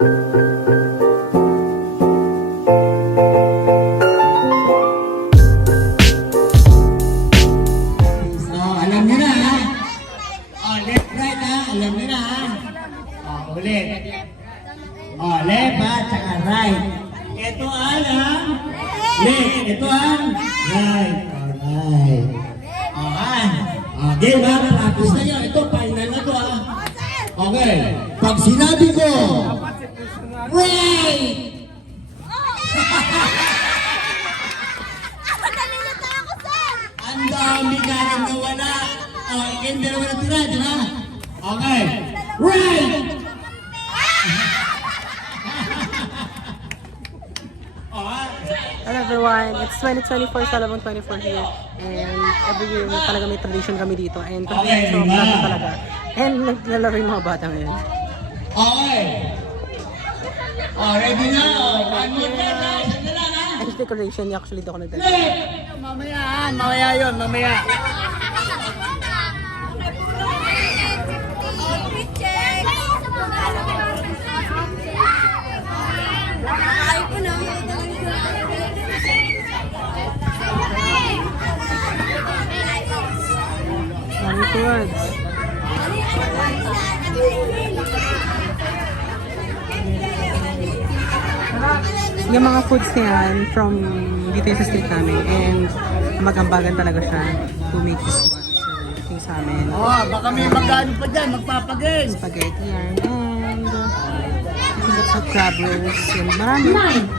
Alam niyo na ha? Left, right ha? Alam niyo na ha? Ulit. Left ha? Tsaka right. Ito ang left. Ito ang right. Alright. Game ha? Practice na yun. Ito, final na to ha? Okay. Pag sinabi ko, right! Ang dami ka rin nawala. Yung dalawa na tira, di ba? Okay. Right! Hello everyone, it's 2024 Salabong 24 here, and every year talaga may tradition kami dito, and Okay, so diba? talaga, and naglalaro yung mga bata ngayon. Okay. Ready na? One more time na. Isa na lang ha? And this decoration, actually dito ako nagdala. Mamaya yun, mamaya. Words. Yung mga foods na yan from dito yung sa street namin, and magambagan talaga siya to make this one. So, yung sa amin. Baka may magano pa dyan, magpapagin. Spaghetti yan, and lots of crab rolls. Yun, marami.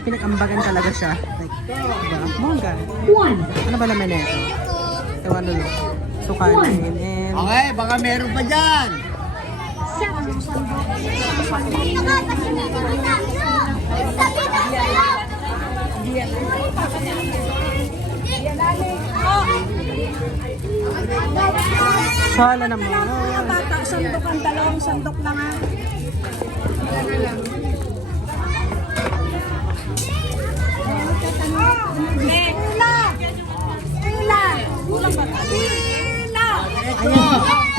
Pinagambagan talaga siya. Like, diba? Mongga. Ano ba naman ito? Ewan lalo. So, kanin, and Okay, baka meron pa dyan. sala naman. Bata, sandok ang dalawang sandok lang ha.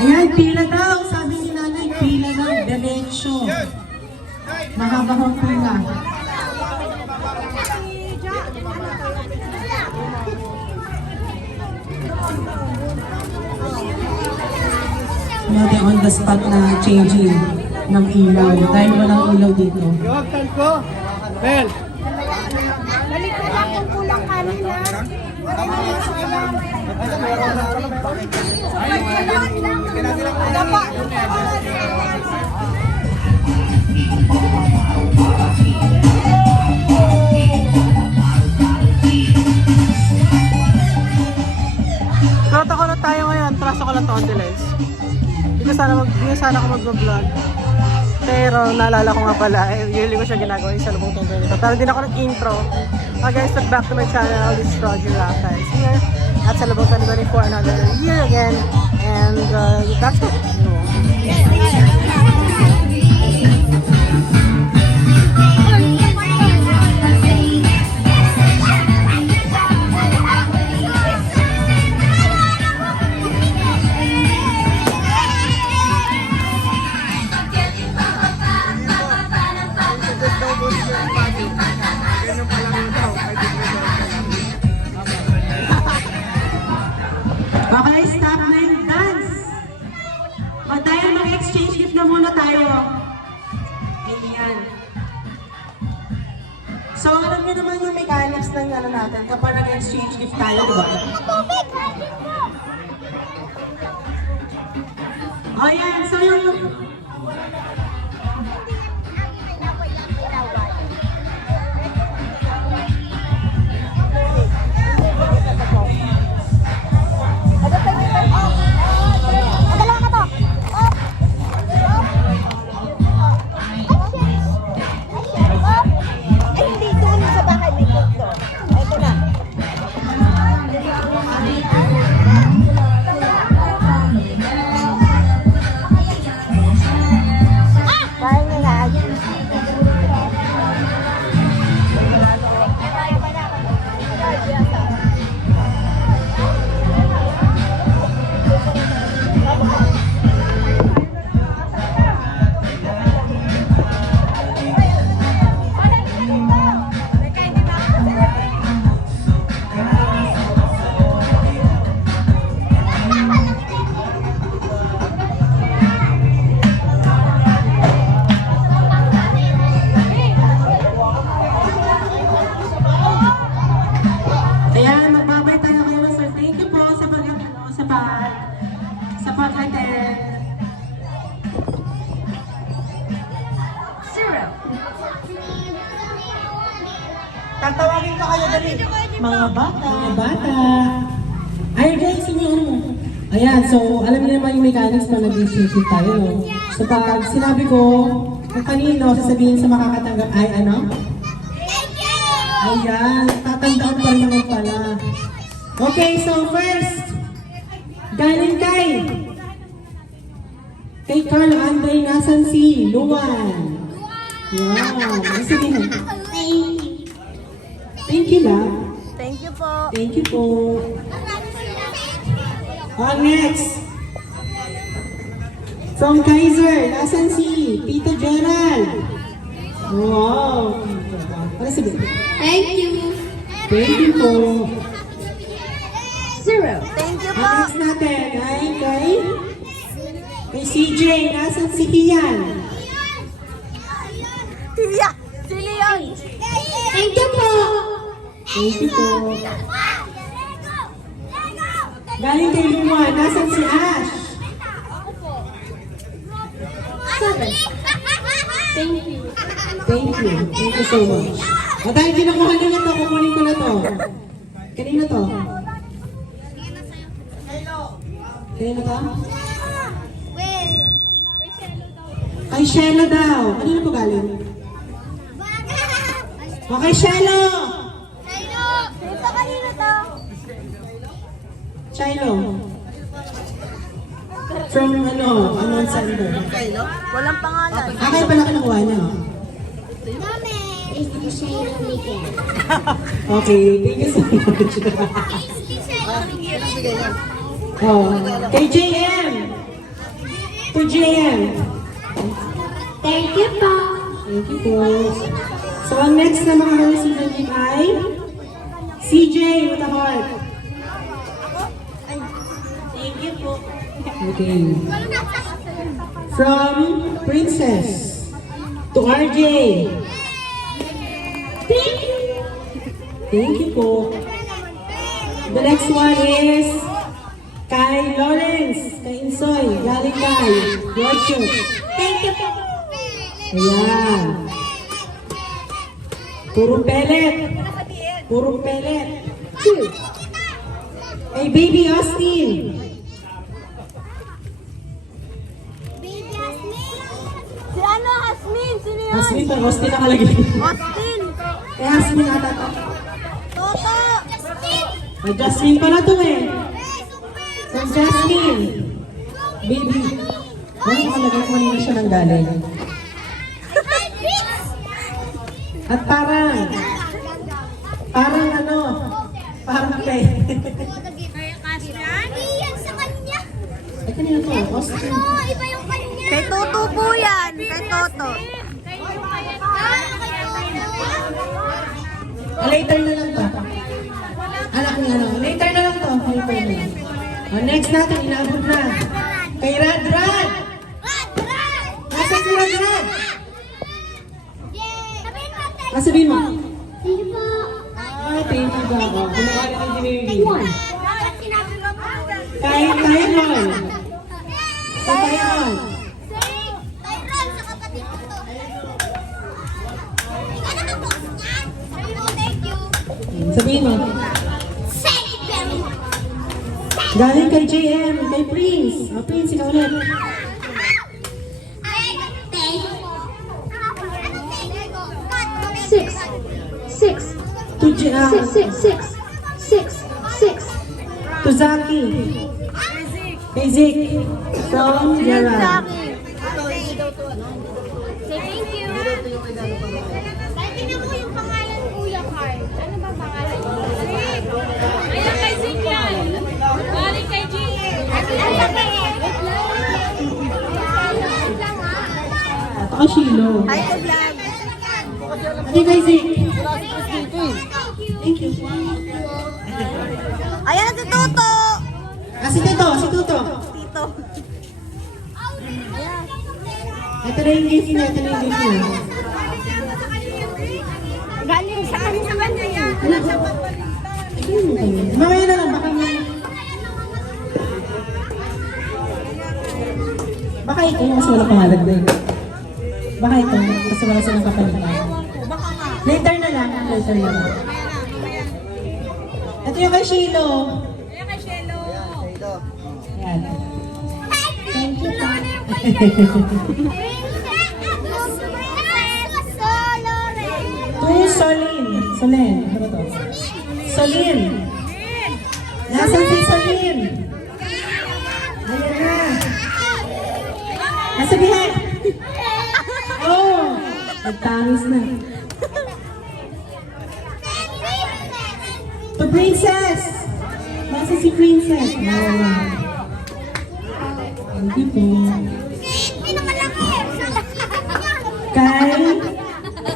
Ayan, pila daw. Sabi ni nanay, pila ng diretsyo. Mahaba kong pila. Natin on the spot na changing ng ilaw. Dahil walang ilaw dito. Iwagtan ko. Bel. Balik ko lang kung kulang kanin ha. Protocol na tayo ngayon, traso ko lang to on delays. Hindi ko sana ako mag-vlog. Pero naalala ko nga pala, yearly ko siya ginagawa yung Salabong 2024. Pero din ako nag-intro. Guys, look back to my channel. This is Roger Rafael here at Salabong 2024, another year again. And that's it. Okay, stop na yung dance. O tayo, mag-exchange gift na muna tayo. Ayan. So, alam niyo naman yung mechanics ng ano natin kapag nag-exchange gift tayo, di ba? O yan, so yung... Tatawagin ko kayo dali. Mga bata. Mga bata. Ay, guys, ano mo? Ayan, so alam niyo naman yung mechanics na nag-exchange tayo, no? So pag sinabi ko kung kanino, sasabihin sa makakatanggap ay ano? Ayan, tatandaan pa rin naman pala. Okay, so first, galing kay Carl Andre, nasan si Luan? Wow, sabihin. Thank you, love. Thank you po. Thank you po. Next. From Kaiser, nasan si Tito Gerald? Wow. Ano sabihin? Thank you. Thank you po. Zero. Thank you po. Next natin ay kay CJ, nasan si Kian? Tiya. Sino yun? Thank you po. Thank you po. Galing kay Luma, nasan si Ash? Seven. Thank you. Thank you. Thank you so much. O dahil kinukuha nyo na to, kukunin ko na to. Kanina to? Kanina to? Kay Shelo daw. Kanina po galing? O kay Shelo! Dito kanina to. Shelo. From ano center. Walang pangalan. Kayo pala kinukuha niya. Dami. Is siya yung weekend. Okay, thank you so much. Kay JM! To JM! Thank you po. Thank you po. So, ang next na makaka-receive ng gift ay CJ with a heart. Thank you po. Okay. From Princess to RJ. Thank you. Thank you po. The next one is kay Lawrence, kay Insoy, galing kay Yorkshire. Thank you po. Ayan. Purong pellet. Purong pellet. Two. Kay Baby Austin. Si ano, Hasmin? Sino yun? Hasmin pa, Austin nakalagay. Austin. Kay Hasmin ata to. Toto. Ay, Jasmine pala to eh. From Jasmine. Baby. Ano nakalagay ko kanina siya nang galing? At parang ano, parang play. Iyan sa kanya. Ay, kanina to, Austin. Oo, iba yung kanya. Kay Toto po yan. Kay Toto. Later na lang to. Anak niya, later na lang to. Later na lang. Next natin, inabot na. Kay Rad. Nasa si Rad. Sabihin mo. Thank you po. Thank you ba? Kumakain ng ginigil. Bakit sinabi mo po? Kay Tyron. Kay Tyron. Tyron sa kapatid ko to. Ano ka po? Thank you. Sabihin mo. Thank you very much. Galing kay JM, kay Prince. Prince, ikaw ulit. To Zaki. Kay Zik. From Gerald. Thank you. Tingnan mo yung pangalan ng Kuya Carl. Ano ba pangalan mo? Ayan kay Zik yan. Galing kay G. At ako Shilo. Hi, to vlog. Okay, kay Zik. Thank you. Ayan si Toto. Si Tito. Tito. Ito na yung gift niya. Galing sa kanya yan. Mamaya na lang, baka may... Baka ito yung mas wala pangalag na yun. Baka ito, kasi wala silang kapalitan. Baka nga. Later na lang. Ito yung kay Shilo. Ayan kay Shelo. Yan. Thank you, pa. To Solin. Solin. Ano to? Solin. Nasaan si Solin? Ayan na. Nasa bihan. Oh! Nagtangis na. To Princess. Nasa si Princess. Nawala. Thank you po. Kay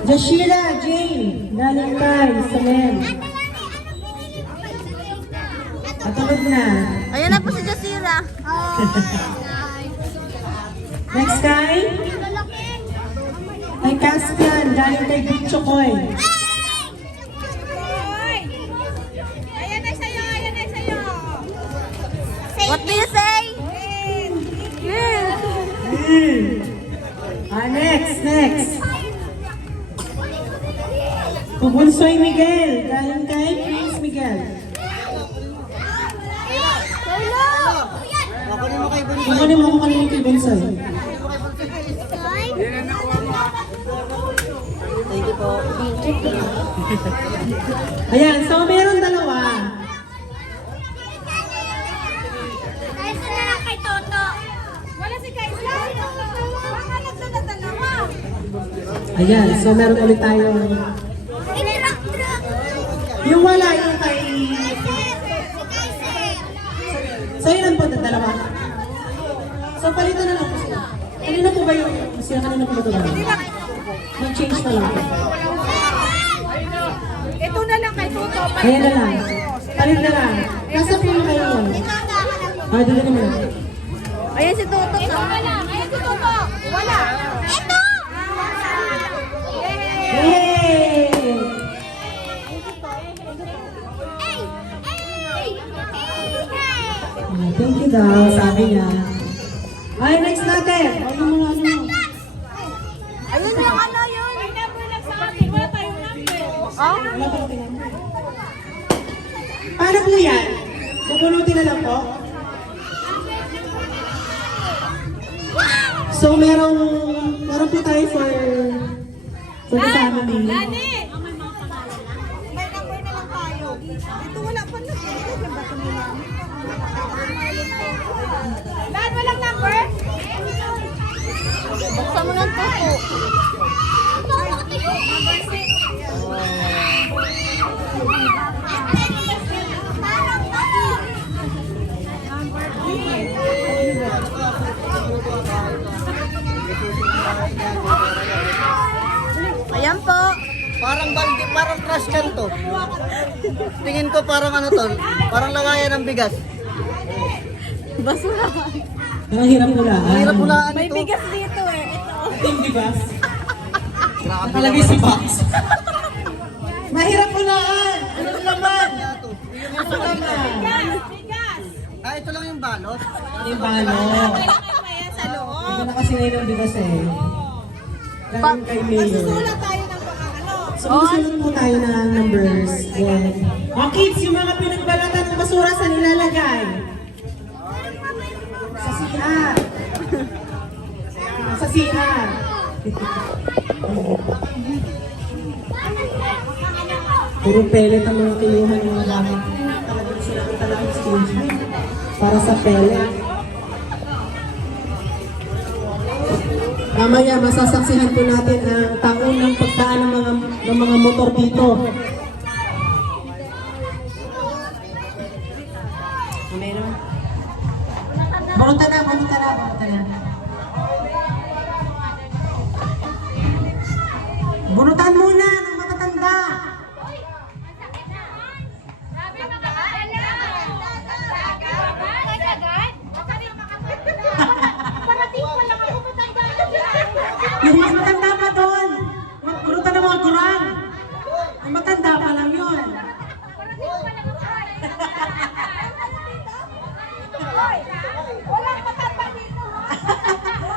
Jashira Jane. Galing kay Solen. Patulog na. Ayan na po si Jasira. Next kay Caspian. Galing kay Big Chokoy. Ayan na sa'yo, ayan na sa'yo. What do you say? Next. Pubunsoy Miguel. Galing kay Prince Miguel. Kukunin mo ako kanina kay Bunsoy. Ayan, so meron dalawa. Kaisa na lang kay Toto. Wala si Kaisa. Baka nagdadalawa. Ayan, so meron ulit tayo. Yung wala yung kay... So yun ang po, dalawa. So palitan na lang po sila. Kanina po ba yung... Sila kanina po ba ito ba? Mag-change na lang po. Ito na lang kay Toto. Ayan na lang. Palit na lang. Nasa po yung kayo yun. Ah, dali naman. Ayan si Toto. Ayan si Toto. Wala. Ito! Yay! Thank you daw, sabi niya. Ay, next natin. O yung mga ano. Ayun yung ano yun. May number lang sa atin. Wala tayong number. Oh? Wala pa natin number. Paano po yan? Pupunutin na lang po. So, meron po tayo for the family. Lani! May number na lang tayo. Ito wala pa na. Lan, walang number? Buksan mo ng Toto. Number 6. Ayan po. Parang balde, parang trash can to. Tingin ko parang ano to, parang lagayan ng bigas. Basura. Nakahirap mo lang. Ang hirap hulaan May ito. bigas dito eh. Ito. Ating bigas. Nakalagay sa box. Mahirap mo lang. Ano naman? Ano naman? Bigas. Ah, ito lang yung balot. Yung balo. Kailangan pa yan sa loob. Hindi na kasi ngayon ang bigas eh. Galing kay Mayor. Susulat tayo ng pangano. So, magsusunod po tayo ng numbers. Then, mga kids, yung mga pinagbalatan ng basura sa nilalagay. Sa CR. Sa CR. Puro pellet ang mga kinuha ng mga gamit. Talagang sila ang talagang exchange para sa pellet. Mamaya masasaksihan po natin ang taon ng pagdaan ng mga motor dito. Mamaya naman. Bunutan na. Bunutan muna ng matatanda. Sabi makakadala. Agad? Parating ko lang ako matanda. Yung mas matanda pa doon. Bunutan ng mga kurang. Ang matanda pa lang yun. Walang matanda dito.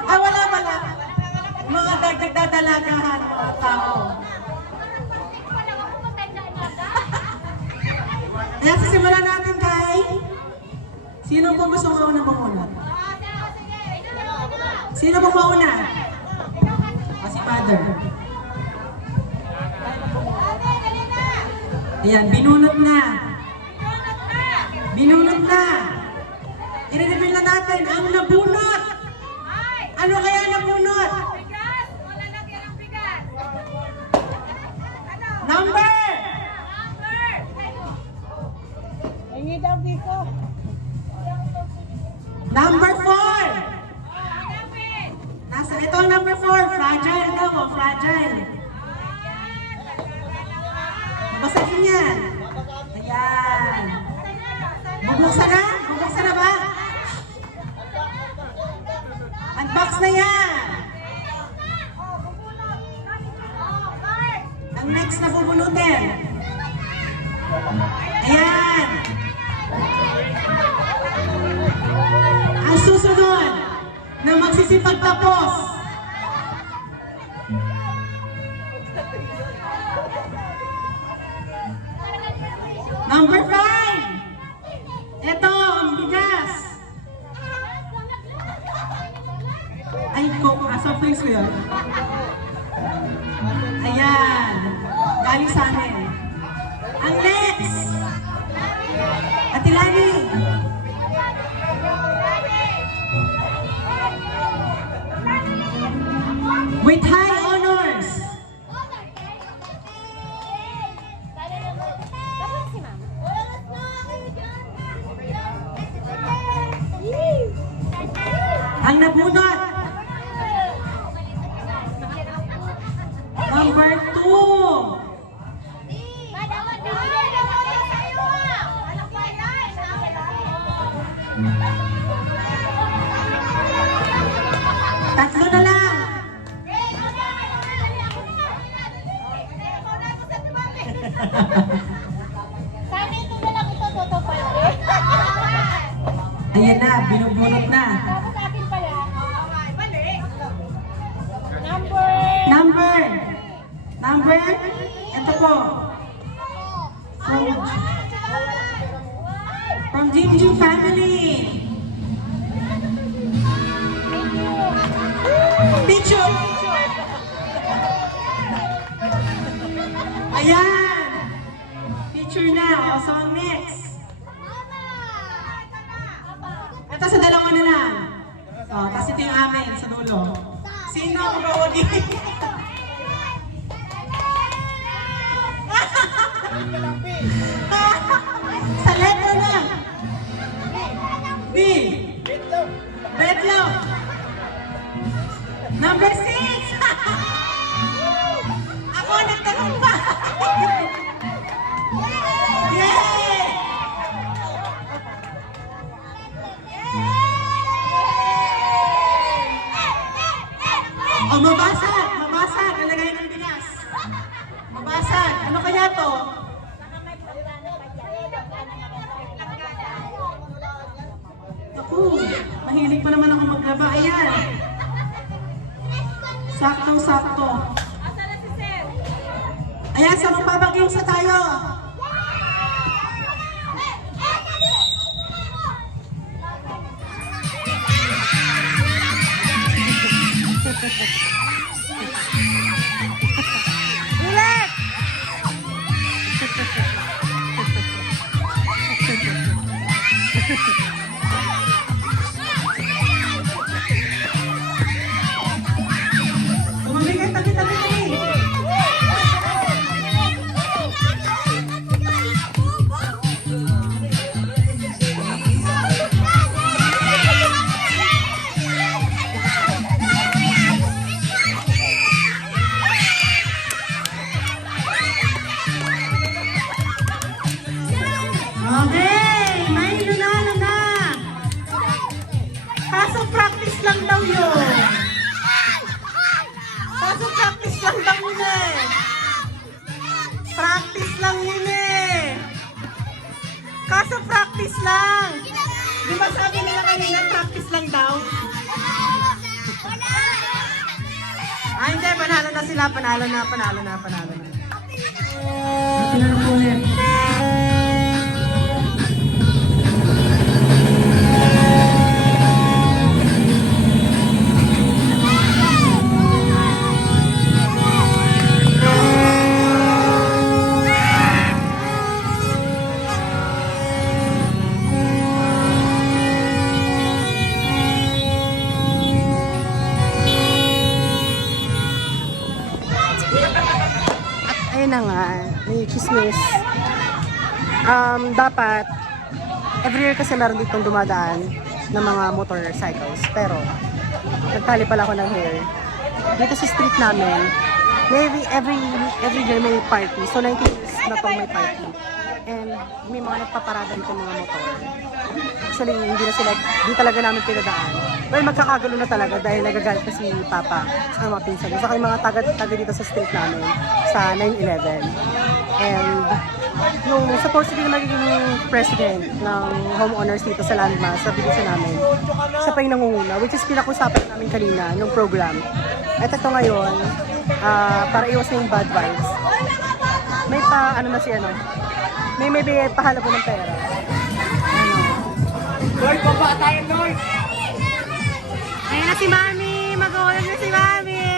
Wala. Mga dagdag dadalagahan ng tao. Kaya sisimulan natin kay... Sino po gusto mauna mauna? Sino po mauna? Si Father. Ayan, binunot na. Binunot na. I-reveal na natin ang nabunot. Ano kaya nabunot? Number! Number 4! Nasa ito ang number 4. Fragile daw, oh, fragile. Basahin yan. Ayan. Bubuksan na? Bubuksan na ba? Unbox na yan. Ang next na bubunutin. Ayan. Ang susunod na magsisipagtapos. Number 5. Ito, ang bigas. Ay, Coke. Soft drinks ko yun. Ayan. Galing sa amin. Ang next. Atilani. With high honors. Ang nabunot. Number 2. Tatlo na lang. Ayan na, binubunot na. Number, ito po. From Jim Jim family. Picture. Ayan. Picture na. O, so next. Ito sa dalawa na lang. O, tapos ito yung amin sa dulo. Sino ang mag-audi? Sa letter na. B. Betlog. Number 6. Ako nagtanong pa. Yay! O, mabasag. Mabasag. Ang lagay ng bigas. Mabasag. Ano kaya to? Naku, mahilig pa naman ako maglaba. Ayan. Saktong-sakto. Ayan, sa magpapagyong sa tayo. Ulit! Tumamigay, tabi-tabi-tabi. Okay, may lunalo na. Kaso practice lang daw yun. Kaso practice lang daw yun eh. Practice lang yun eh. Kaso practice lang. Di ba sabi nila kanina, practice lang daw? Ah, hindi. Panalo na sila. Panalo na. Panalo na. Panalo na. Panalo na ulit. ayun na nga, may chismis. Dapat, every year kasi meron ditong dumadaan ng mga motorcycles. Pero, nagtali pala ako ng hair. Dito sa street namin, maybe every year may party. So, 19 years na tong may party. And may mga nagpaparada dito mga motor. Actually, hindi talaga namin pinadaan. Well, magkakagulo na talaga dahil nagagalit na si Papa sa mga pinsan. Saka yung mga taga dito sa street namin sa 9/11. And yung supposedly na magiging president ng homeowners dito sa Landmass, sa division namin, siya pa yung nangunguna, which is pinag-usapan namin kanina nung program. At ito ngayon, para iwasan yung bad vibes, may may pahalabo ng pera. Lord, baba tayo, Lord! Ayan na si Mami! Mag-uulog na si Mami!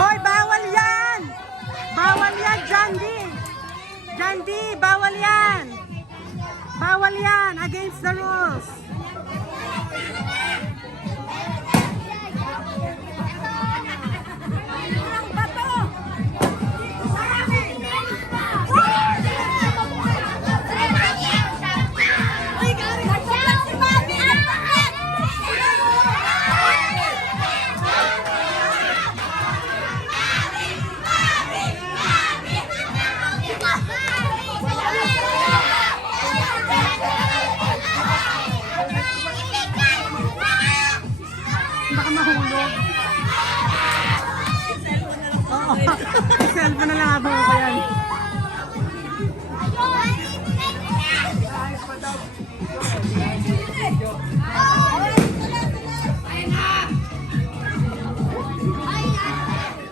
Hoy, bawal yan! Bawal yan, Jandy! Jandy, bawal yan! Bawal yan! Against the rules! Baka mahulog. Oo. Cellphone na lang habang ako yan.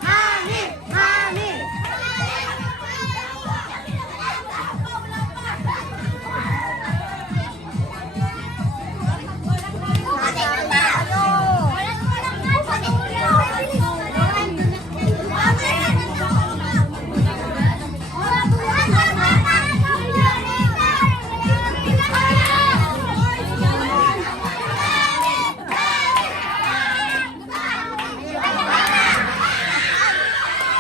Mami! Mami!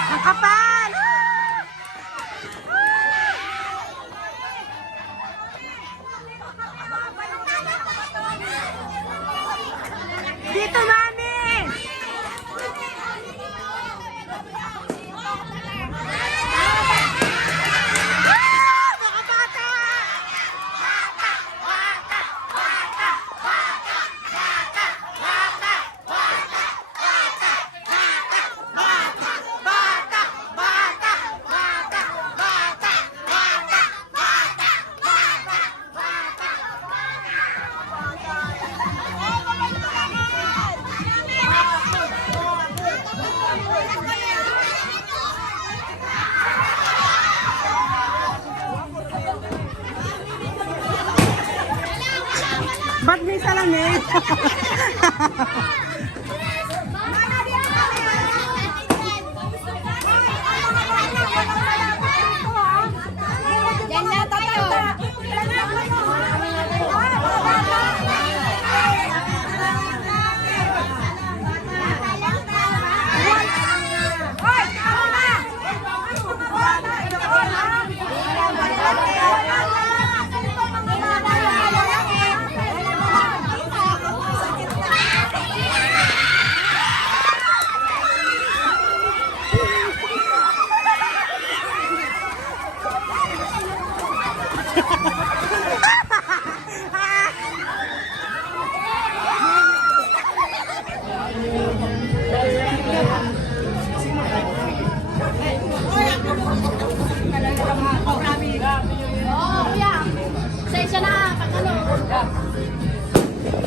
Ang kapal! Dito, Mami! Mga bata! Ba't may salamin? Yan na tayo.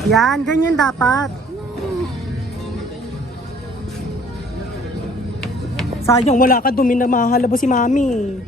Yan, ganyan dapat. Sayang, wala ka dumi na mahalabo si Mami.